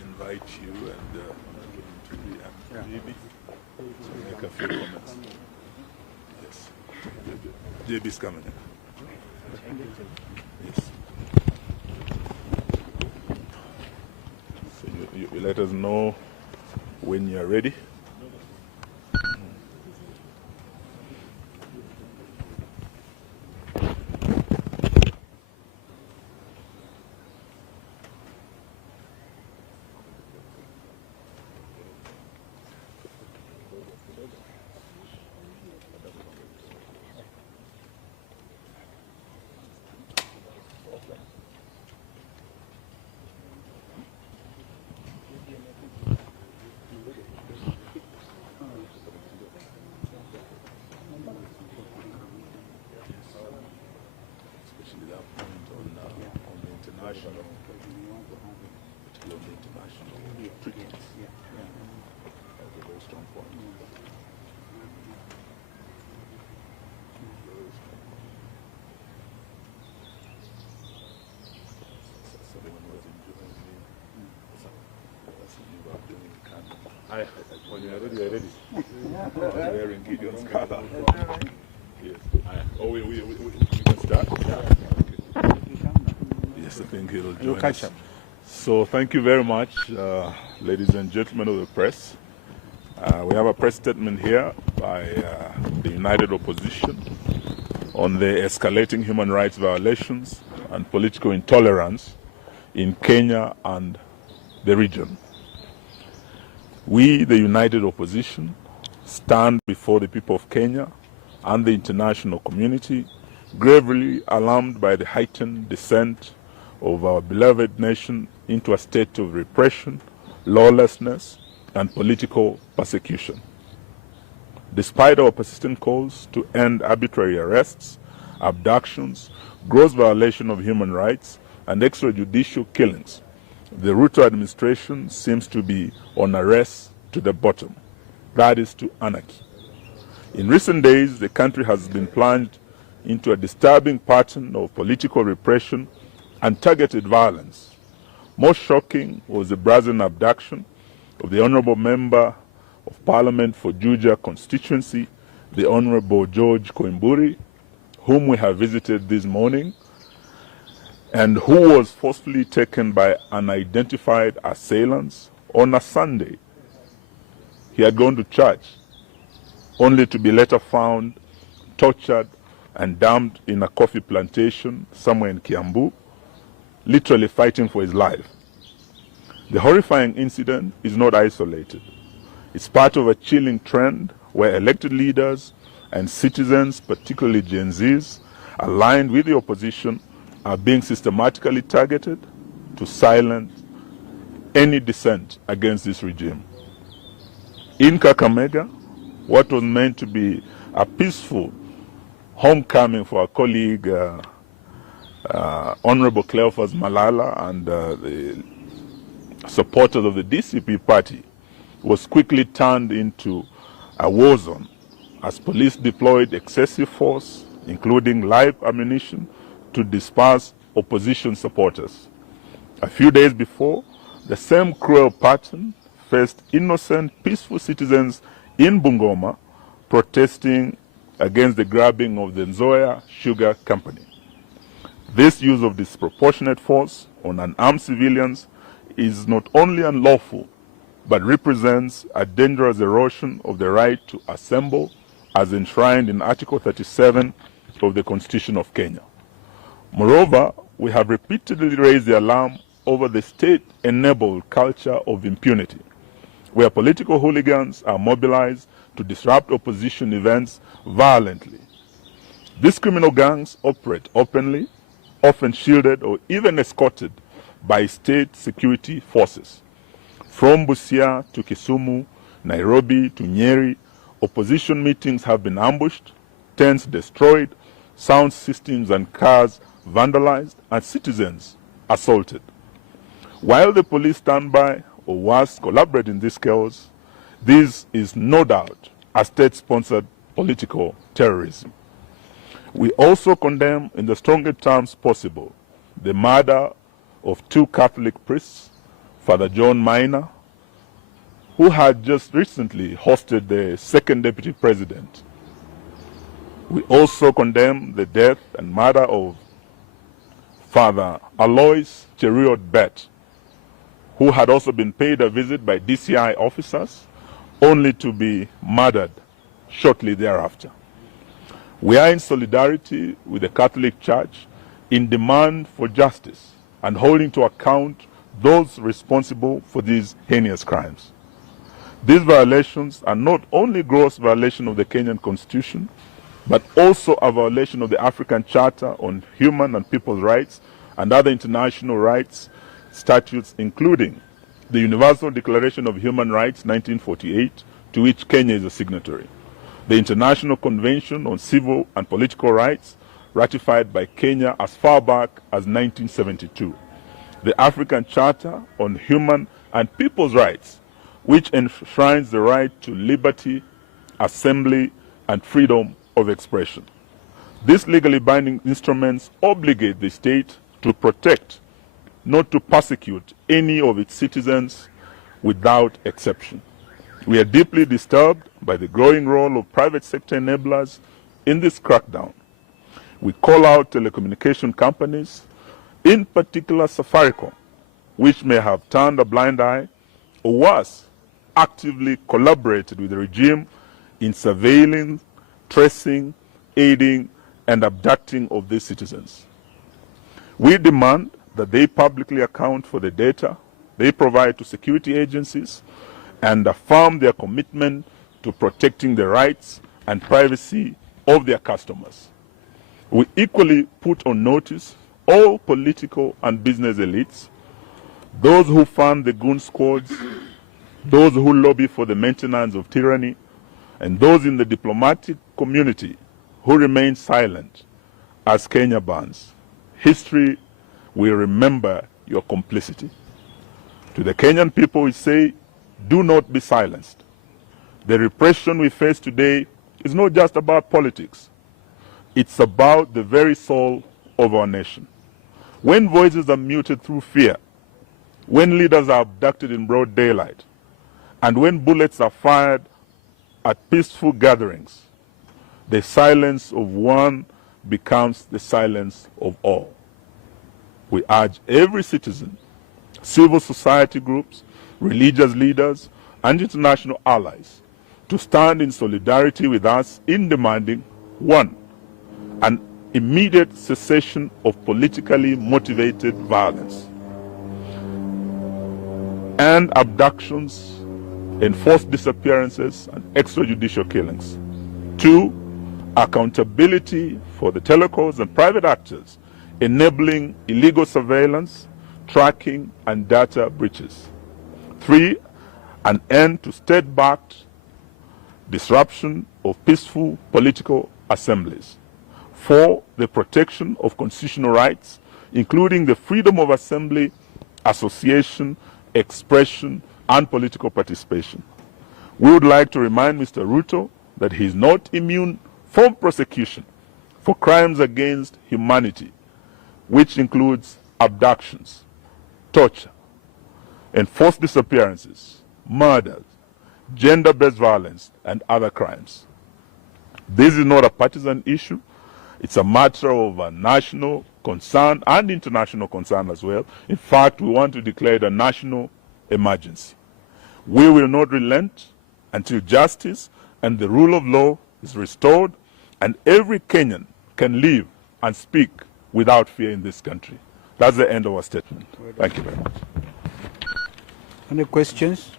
Invite you and JB to make a few comments. Yes. JB's coming in. Yes. So you let us know when you're ready. When you're ready, you're ready. Wearing Gideon's color. Yes. Oh, we can start? Yeah. Okay. Yes, I think he'll join us. So thank you very much, ladies and gentlemen of the press. We have a press statement here by the United Opposition on the escalating human rights violations and political intolerance in Kenya and the region. We, the United Opposition, stand before the people of Kenya and the international community, gravely alarmed by the heightened descent of our beloved nation into a state of repression, lawlessness, and political persecution. Despite our persistent calls to end arbitrary arrests, abductions, gross violation of human rights, and extrajudicial killings, the Ruto administration seems to be on a race to the bottom, that is to anarchy. In recent days, the country has been plunged into a disturbing pattern of political repression and targeted violence. Most shocking was the brazen abduction of the Honorable Member of Parliament for Juja constituency, the Honorable George Koimburi, whom we have visited this morning, and who was forcefully taken by unidentified assailants on a Sunday. He had gone to church, only to be later found tortured and dumped in a coffee plantation somewhere in Kiambu, literally fighting for his life. The horrifying incident is not isolated. It's part of a chilling trend where elected leaders and citizens, particularly Gen Zs, aligned with the opposition, are being systematically targeted to silence any dissent against this regime. In Kakamega, what was meant to be a peaceful homecoming for our colleague, Honorable Cleophas Malala and the supporters of the DCP party, was quickly turned into a war zone as police deployed excessive force, including live ammunition, to disperse opposition supporters. A few days before, the same cruel pattern faced innocent, peaceful citizens in Bungoma protesting against the grabbing of the Nzoia Sugar Company. This use of disproportionate force on unarmed civilians is not only unlawful, but represents a dangerous erosion of the right to assemble as enshrined in Article 37 of the Constitution of Kenya. Moreover, we have repeatedly raised the alarm over the state-enabled culture of impunity, where political hooligans are mobilized to disrupt opposition events violently. These criminal gangs operate openly, often shielded or even escorted by state security forces. From Busia to Kisumu, Nairobi to Nyeri, opposition meetings have been ambushed, tents destroyed, sound systems and cars vandalized, and citizens assaulted. While the police stand by, or worse, collaborate in this chaos, this is no doubt a state-sponsored political terrorism. We also condemn, in the strongest terms possible, the murder of 2 Catholic priests, Father John Minor, who had just recently hosted the 2nd Deputy President. We also condemn the death and murder of Father Alois Cheruiyot Bet, who had also been paid a visit by DCI officers, only to be murdered shortly thereafter. We are in solidarity with the Catholic Church in demand for justice and holding to account those responsible for these heinous crimes. These violations are not only gross violation of the Kenyan Constitution, but also a violation of the African Charter on Human and People's Rights and other international rights statutes, including the Universal Declaration of Human Rights 1948, to which Kenya is a signatory, the International Convention on Civil and Political Rights, ratified by Kenya as far back as 1972, the African Charter on Human and People's Rights, which enshrines the right to liberty, assembly, and freedom of expression. These legally binding instruments obligate the state to protect, not to persecute, any of its citizens without exception. We are deeply disturbed by the growing role of private sector enablers in this crackdown. We call out telecommunication companies, in particular Safaricom, which may have turned a blind eye, or worse, actively collaborated with the regime in surveilling, tracing, aiding, and abducting of these citizens. We demand that they publicly account for the data they provide to security agencies and affirm their commitment to protecting the rights and privacy of their customers. We equally put on notice all political and business elites, those who fund the goon squads, those who lobby for the maintenance of tyranny, and those in the diplomatic community who remain silent as Kenya burns. History will remember your complicity. To the Kenyan people we say, do not be silenced. The repression we face today is not just about politics. It's about the very soul of our nation. When voices are muted through fear, when leaders are abducted in broad daylight, and when bullets are fired at peaceful gatherings, the silence of one becomes the silence of all. We urge every citizen, civil society groups, religious leaders, and international allies to stand in solidarity with us in demanding, 1, an immediate cessation of politically motivated violence and abductions, enforced disappearances, and extrajudicial killings. 2, accountability for the telecoms and private actors enabling illegal surveillance, tracking, and data breaches. 3, an end to state-backed disruption of peaceful political assemblies. 4, the protection of constitutional rights, including the freedom of assembly, association, expression, and political participation. We would like to remind Mr. Ruto that he is not immune from prosecution for crimes against humanity, which includes abductions, torture, enforced disappearances, murders, gender-based violence, and other crimes. This is not a partisan issue. It's a matter of national concern and international concern as well. In fact, we want to declare it a national emergency. We will not relent until justice and the rule of law is restored and every Kenyan can live and speak without fear in this country. That's the end of our statement. Thank you very much. Any questions?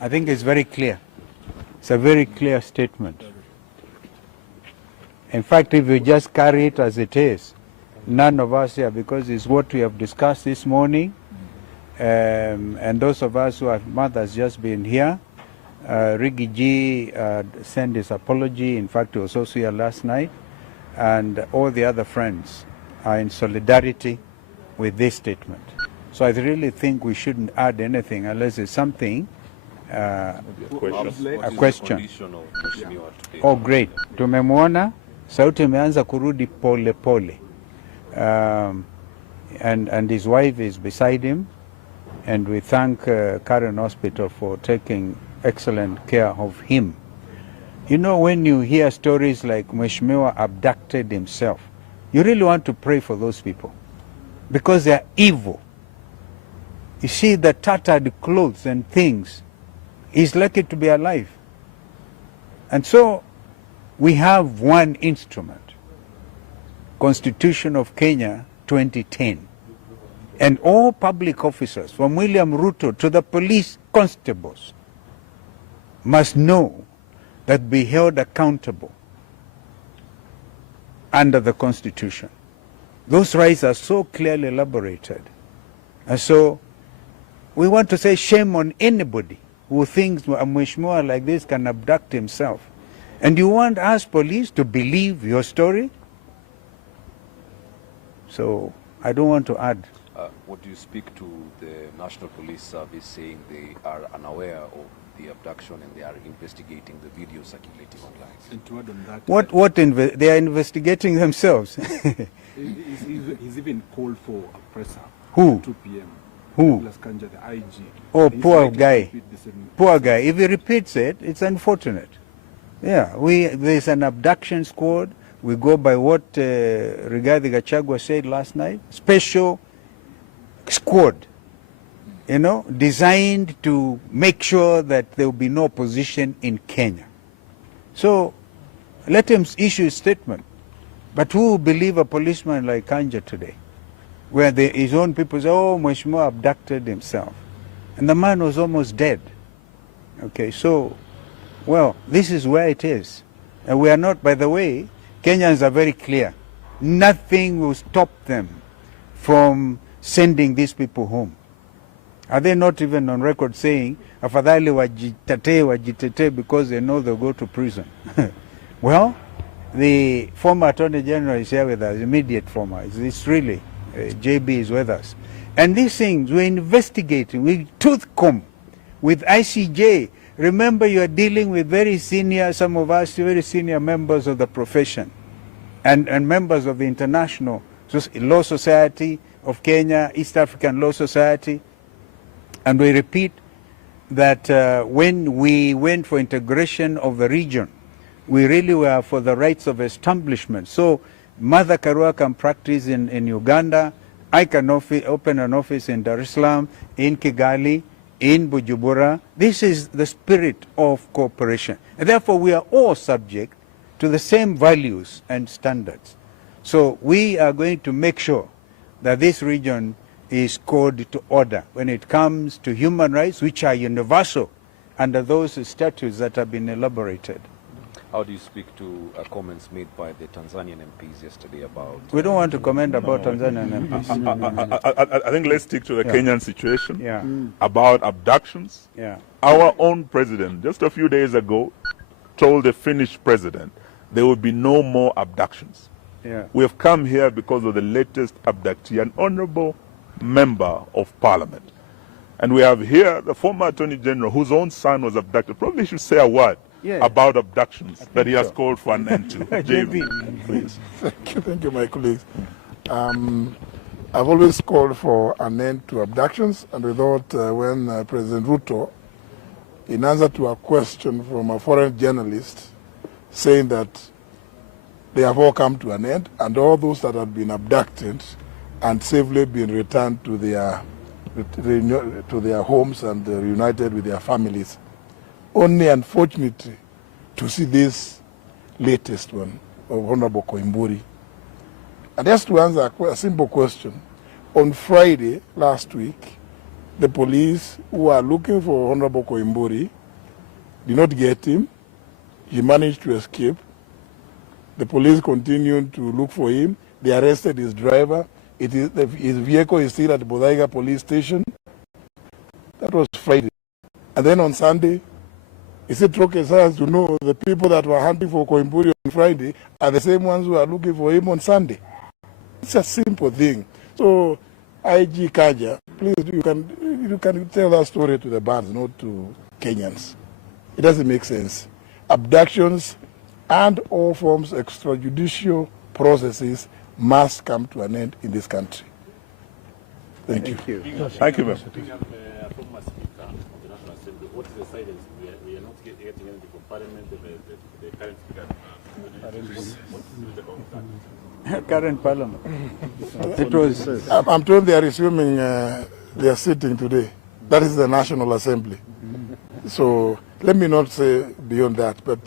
I think it's very clear. It's a very clear statement. In fact, if we just carry it as it is, none of us here, because it's what we have discussed this morning, and those of us who have mothers just been here, Rigi G sent his apology. In fact, he was also here last night. And all the other friends are in solidarity with this statement. So I really think we shouldn't add anything unless it's something, a question. Oh, great. Tumemwona, sauti imeanza kurudi pole pole. And his wife is beside him. And we thank Karen Hospital for taking excellent care of him. You know, when you hear stories like Mheshimiwa abducted himself, you really want to pray for those people because they are evil. You see the tattered clothes and things. He's lucky to be alive. And so we have one instrument, Constitution of Kenya 2010. And all public officers, from William Ruto to the police constables, must know that be held accountable under the Constitution. Those rights are so clearly elaborated. And so we want to say shame on anybody who thinks a Mheshimiwa like this can abduct himself. And you want us police to believe your story? So I don't want to add. What do you speak to the National Police Service saying they are unaware of the abduction and they are investigating the video circulating online? And to add on that, They are investigating themselves. he's even called for a presser. Who? At 2 p.m. Who? Douglas Kanja, the IG. Oh, And poor he's guy. likely to repeat the same Poor guy. If he repeats it, it's unfortunate. Yeah, there's an abduction squad. We go by what Rigathi Gachagua said last night. Special squad, you know, designed to make sure that there will be no opposition in Kenya. So let him issue a statement. But who will believe a policeman like Kanja today? Where his own people say, oh, Mheshimiwa abducted himself. And the man was almost dead. Okay, so, well, this is where it is. And we are not, by the way, Kenyans are very clear. Nothing will stop them from sending these people home. Are they not even on record saying, afadhali wajitetee because they know they'll go to prison? Well, the former Attorney General is here with us, immediate former. It's really, JB is with us. And these things, we're investigating, we tooth comb with ICJ. Remember, you are dealing with very senior, some of us, very senior members of the profession and members of the International Law Society of Kenya, East African Law Society. And we repeat that when we went for integration of the region, we really were for the rights of establishment. So Mother Karua can practice in Uganda. I can open an office in Dar es Salaam, in Kigali, in Bujumbura. This is the spirit of cooperation. And therefore, we are all subject to the same values and standards. So we are going to make sure that this region is called to order when it comes to human rights, which are universal under those statutes that have been elaborated. How do you speak to comments made by the Tanzanian MPs yesterday about... We don't want to comment about Tanzanian MPs. I think let's stick to the Kenyan situation. Yeah. About abductions. Yeah. Our own president, just a few days ago, told the Finnish president there will be no more abductions. Yeah. We have come here because of the latest abductee, an honorable member of parliament. And we have here the former Attorney General whose own son was abducted. Probably should say a word about abductions that he has called for an end to. JB, please. Thank you, my colleagues. I've always called for an end to abductions, and we thought when President Ruto, in answer to a question from a foreign journalist, saying that they have all come to an end, and all those that have been abducted and safely been returned to their homes and reunited with their families. Only, unfortunately, to see this latest one of Honorable Koimburi. And just to answer a simple question, on Friday last week, the police who are looking for Honorable Koimburi did not get him. He managed to escape. The police continued to look for him. They arrested his driver. His vehicle is still at the Bodaiga police station. That was Friday. And then on Sunday, Is it rocket science to know the people that were hunting for Koimburi on Friday are the same ones who are looking for him on Sunday? It's a simple thing. So, IG Kaja, please, you can tell that story to the bands, not to Kenyans. It doesn't make sense. Abductions and all forms of extrajudicial processes must come to an end in this country. Thank you. Thank you, ma'am. Former Speaker of the National Assembly, what is the silence? We are not getting anything from Parliament, the current Speaker. Current Parliament. It was. I'm told they are resuming their sitting today. That is the National Assembly. So let me not say beyond that, but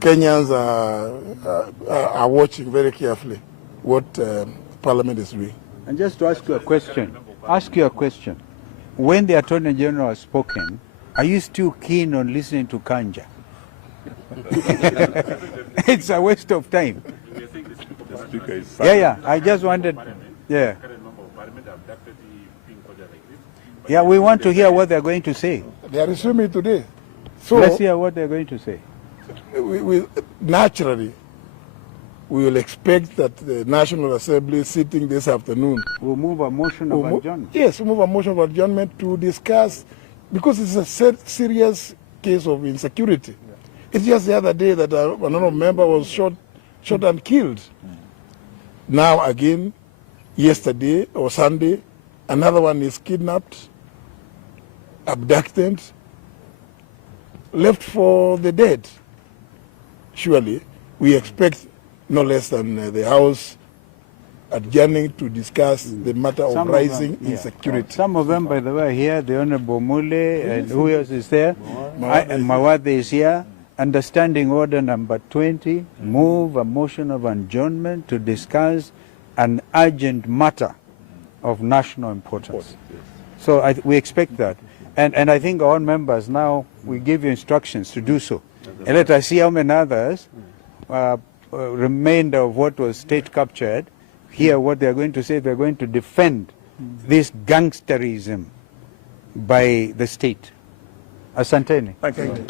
Kenyans are watching very carefully what Parliament is doing. And just to ask you a question, when the Attorney General has spoken, are you still keen on listening to Kanja? It's a waste of time. Yeah, I just wanted, yeah. Yeah, we want to hear what they're going to say. They are resuming today. So let's hear what they're going to say. Naturally, we will expect that the National Assembly sitting this afternoon will move a motion of adjournment. Yes, move a motion of adjournment to discuss, because it's a serious case of insecurity. Yeah. It's just the other day that another member was shot and killed. Now again, yesterday or Sunday, another one is kidnapped, abducted, left for the dead. Surely, we expect no less than the House adjourning to discuss the matter of rising insecurity. Some of them, by the way, here, the Honorable Mule, and who else is there? Mawade is here. Understanding order number 20, move a motion of adjournment to discuss an urgent matter of national importance. So we expect that. And I think our members now, we give you instructions to do so. And let us see how many others remainder of what was state captured, hear what they're going to say. They're going to defend this gangsterism by the state. Asanteni. Thank you.